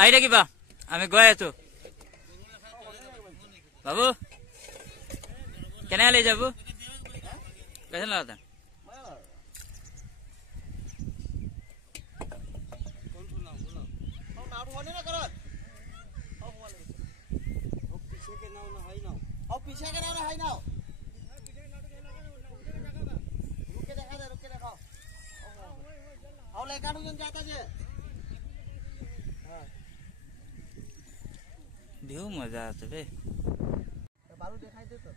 আহি থাকিবা আমি গৈ আছো বাবু কেনে লৈ যাব কেনে লগা पीछे के ना है ना रुक के देखो और लेका जन जाता जे देव मजा आछे बे बालू देखाई दे तो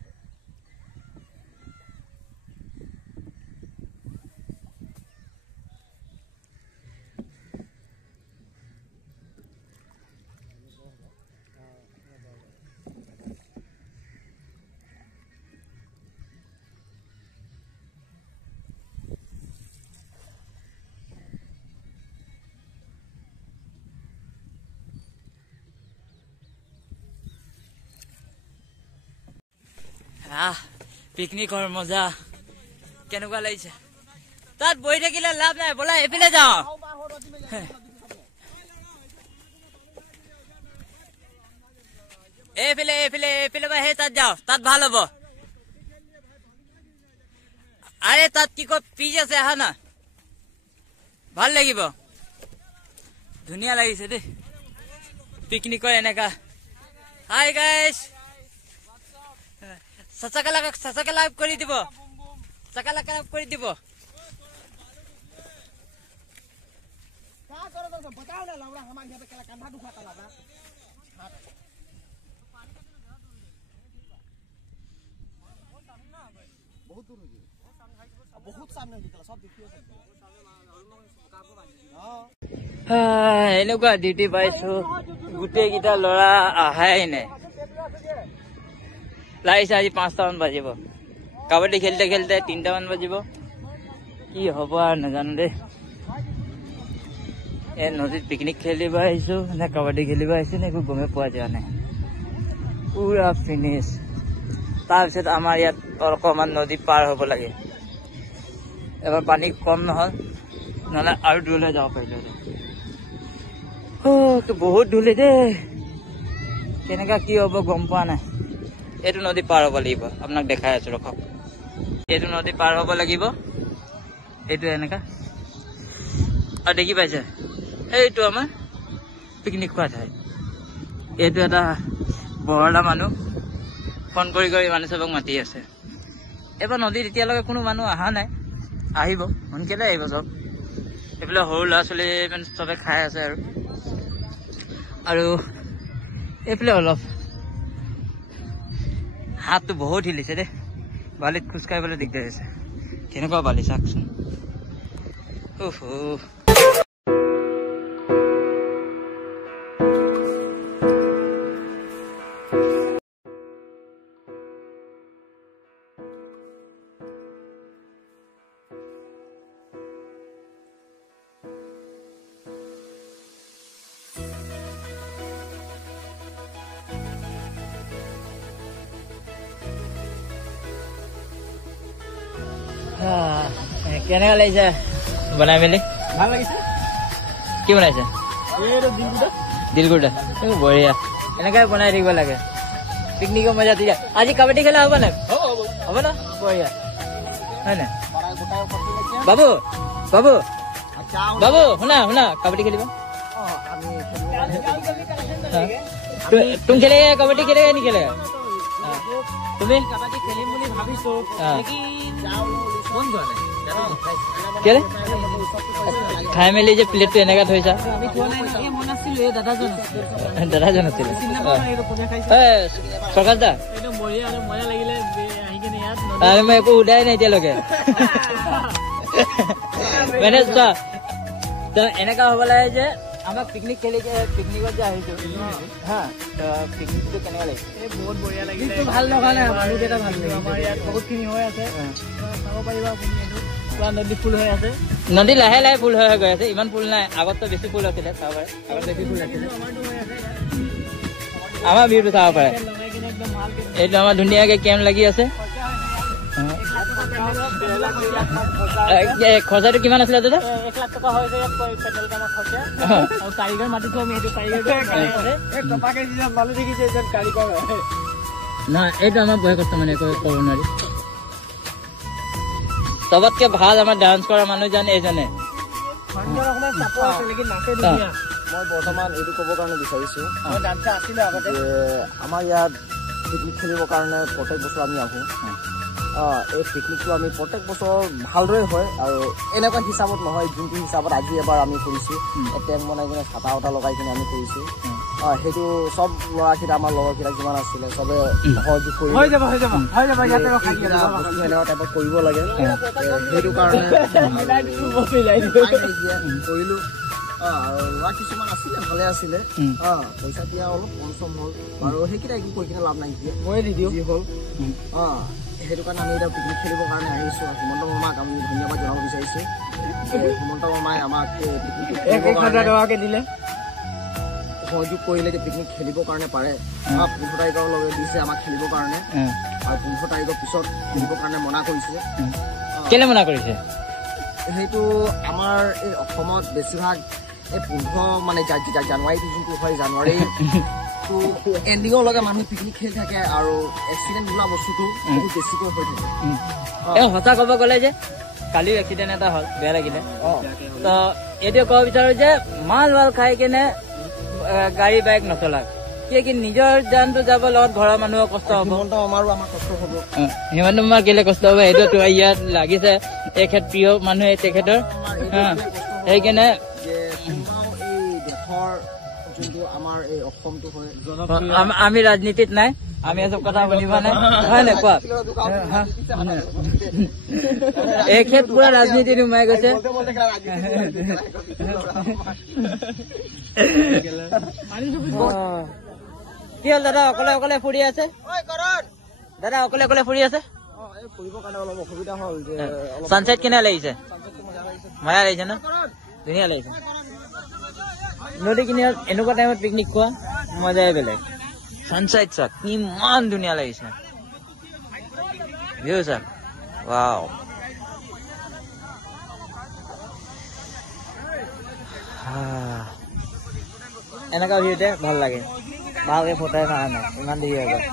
পিকনিকৰ মজা কেনেকুৱা লাগিছে তাত বহি থাকিলে লাভ নাই বলা এফালে যাও এফালে বা হে তাত যাও তাত ভাল হ'ব আরে তাত কি কয় পিচ আছে আহা না ভাল লাগিব ধুনীয়া লাগিছে দেই পিকনিকৰ এনেকা হাই গাইস ससकला करी দিব सकला करी দিব का करो तो बताओ ना लौड़ा हमारे यहां पे कला कंधा दुखाता लगा बहुत दूर हो गई बहुत सामने निकला सब देखियो हां এনেকুৱা ডিউটি পাইছো গুটে কিটা লৰা আহাই নাই लाइस आज 5टा मान बाजिब कबड्डी खेलते खेलते 3टा मान बाजिब कि हब आर नाजानो दे ए नदीत पिकनिक खेलिब आइसो ना कबड्डी खेलिब आइसो ना गमे पोৱা যোৱা নাই पूरा फिनिश তাৰপিছত আমাৰ ইয়াত অকমান নদী পাৰ হ'ব লাগে এবাৰ পানী কম নহল নহলে আৰু দূৰলৈ যাব পাৰিলো ও তো বহুত দূৰলে দে কেনেকা কি হ'ব গম পোৱা নাই এটো নদী পাৰ হ'ব লাগিব আপোনাক দেখাই আছো ৰখক এটো নদী পাৰ হ'ব লাগিব এটো এনেকা আৰু দেখি পাইছে এইটো আমাৰ পিকনিক খোৱা ঠাই এটো এটা বৰলা মানুহ ফোন কৰি কৰি মানুহ সবক মাতি আছে এবাৰ নদীত এতিয়ালৈকে কোনো মানুহ আহা নাই আহিব সোনকালে আহিব সব এইফালে সৰু ল'ৰা ছোৱালী মানে সবে খাই আছে আৰু এইফালে অলপ हाथ तो बहुत हिलिसे दे बालित खुसकाय बोले दिगदार আছে কেনেকুৱা বালি চাকচোন ওহো কেনেকা লাগিছে বনাই মেলি ভাল লাগিছে কি বনাইছে এটো দিলগুড়া বঢ়িয়া এনেকাই বনাই থাকিব লাগে পিকনিকৰ মজা দিয়া আজি কাবাডী খেলা হ'ব না হ'ব না বঢ়িয়া হয় না বাবু বাবু বাবু শুনা কাবাডী খেলিবা तुम खेलेगा कबड्डी खेलेगा नहीं खेलेगा तुम्हें कबड्डी खेलिम বুলি ভাবিছো लेकिन खाई मेली जो प्लेट तो एनेका थैसा दादाजन আছিল प्रकाश दा अरे मैं को उड़ाई नहीं एतियालके मैंने तो एनेका হ'ব লাগে যে আমাক পিকনিক খেলি পিকনিকত যা আহিছো হ্যাঁ তো পিকনিক তো কেনেকা লাগে এ বহুত বঢ়িয়া লাগিলে তো ভাল লগা না মানুহ কেটা ভাল লাগে আমাৰ ইয়াত বহুত খিনি হৈ আছে চাব পাৰিবা আপুনি এটো পুৰা নদী ফুল হৈ আছে নদী লাহে লাহে ফুল হৈ গৈ আছে ইমান ফুল নাই আগত তো বেছি ফুল আছিল চাব পাৰে আগত বেছি ফুল আছিল আমাৰ ভিউটো চাব পাৰে এইটো আমাৰ ধুনীয়াকে কেম্প লাগি আছে খৰচাটো কিমান আছিলে দাদা? 1 লাখ টকা হৈছে ইয়াত পেট্ৰল কামৰ খৰচা আৰু কাৰিকৰ মাতিছো আমি সেইটো কাৰিকৰ নহয় এইটো আমাৰ বয়স কষ্ট মানে ক'ব নোৱাৰি। চবতকে ভাল আমাৰ ডান্স কৰা মানুহজন এইজনে। মই বৰ্তমান এইটো ক'ব কাৰণে বিচাৰিছো আমাৰ ইয়াত পিকনিক খেলিবৰ কাৰণে প্ৰত্যেক বছৰ আমি আহোঁ। এই পিকনিকটো আমি প্ৰত্যেক বছৰ ভালদৰে হয় আৰু এনেকুৱা হিচাপত নহয় যোনটো হিচাপত আজি এবাৰ আমি কৰিছোঁ। টেংক বনাই কিনে ছাতা উটা লগাই কিনে আমি কৰিছোঁ। সেইটো চব ল'ৰাকেইটা আমাৰ লগৰকেইটা যিমান আছিলে চবে সহযোগ কৰি এনেকুৱা টাইপত কৰিব লাগে। সেইটো কাৰণে কৰিলোঁ। আৰু ল'ৰা কিছুমান আছিলে ভালে আছিলে। পইচা দিয়া অলপ কম চম হ'ল আৰু সেইকেইটা একো কৈ কিনে লাভ নাই যি হ'ল। সেইটো কাৰণে আমি এতিয়া পিকনিক খেলিবৰ কাৰণে আহিছোঁ। হিমন্ত মামাক আমি ধন্যবাদ জনাব বিচাৰিছোঁ। হিমন্ত মামাই আমাক দিলে সহযোগ কৰিলে যে পিকনিক খেলিবৰ কাৰণে পাৰে। 15 তাৰিখলৈকে দিছে আমাক খেলিবৰ কাৰণে আৰু 15 তাৰিখৰ পিছত খেলিবৰ কাৰণে মনা কৰিছে। কেলে মনা কৰিছে? সেইটো আমাৰ এই অসমত বেছিভাগ এই 15 মানে জানুৱাৰীটো যোনটো হয় জানুৱাৰী এণ্ডিঙলৈকে মানুহ পিকনিক খেলি থাকে আৰু এক্সিডেণ্ট বোলা বস্তুটো বহুত বেছিকৈ হৈ থাকে। সঁচা ক'ব গ'লে যে কালিও এক্সিডেণ্ট এটা হ'ল, বেয়া লাগিলে। তো এইটোৱে ক'ব বিচাৰো যে মাল খাই কেনে গাড়ী বাইক নচলাক। কি নিজৰ জানটো যাব লগত ঘৰৰ মানুহৰ কষ্ট হ'ব। হিমন্ত মামাৰো আমাৰ কষ্ট হ'ব। হিমন্ত মামাৰ কেলে কষ্ট হ'ব সেইটোতো ইয়াত লাগিছে। তেখেত প্ৰিয় মানুহ তেখেতৰ সেইকাৰণে আমাৰ এই অসমটো হয় আমি ৰাজনীতিত নাই, আমি এসব কথা বুলিবা নাই হয় নাই কোৱা। এখেত পুৰা ৰাজনীতিত সোমাই গৈছে। কি হ'ল দাদা অকলে অকলে ফুৰি আছে? দাদা অকলে অকলে ফুৰি আছে? ফুৰিবৰ কাৰণে অলপ অসুবিধা হ'ল। ছানছেট কেনে লাগিছে? মজা লাগিছে ন? ধুনীয়া লাগিছে। নদী কিনাৰত এনেকুৱা টাইমত পিকনিক খোৱা মজাই বেলেগ। ছানছেট চাওক কিমান ধুনীয়া লাগিছে। ভিউ চাওক ৱাও। এনেকুৱা ভিউতে ভাল লাগে। ভালকে ফটো মাৰা নাই ইমান দেৰি হৈ গ'ল।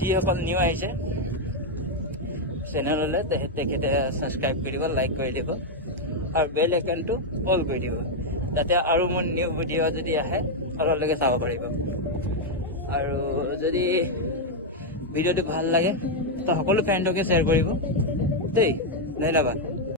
যিসকল নিউ আহিছে চেনেললৈ তেখেতে ছাবস্ক্ৰাইব কৰি দিব, লাইক কৰি দিব আৰু বেল আইকনটো অল কৰি দিব, যাতে আৰু মোৰ নিউ ভিডিঅ' যদি আহে আপোনালোকে চাব পাৰিব। আৰু যদি ভিডিঅ'টো ভাল লাগে তো সকলো ফ্ৰেণ্ডকে শ্বেয়াৰ কৰিব দেই। ধন্যবাদ।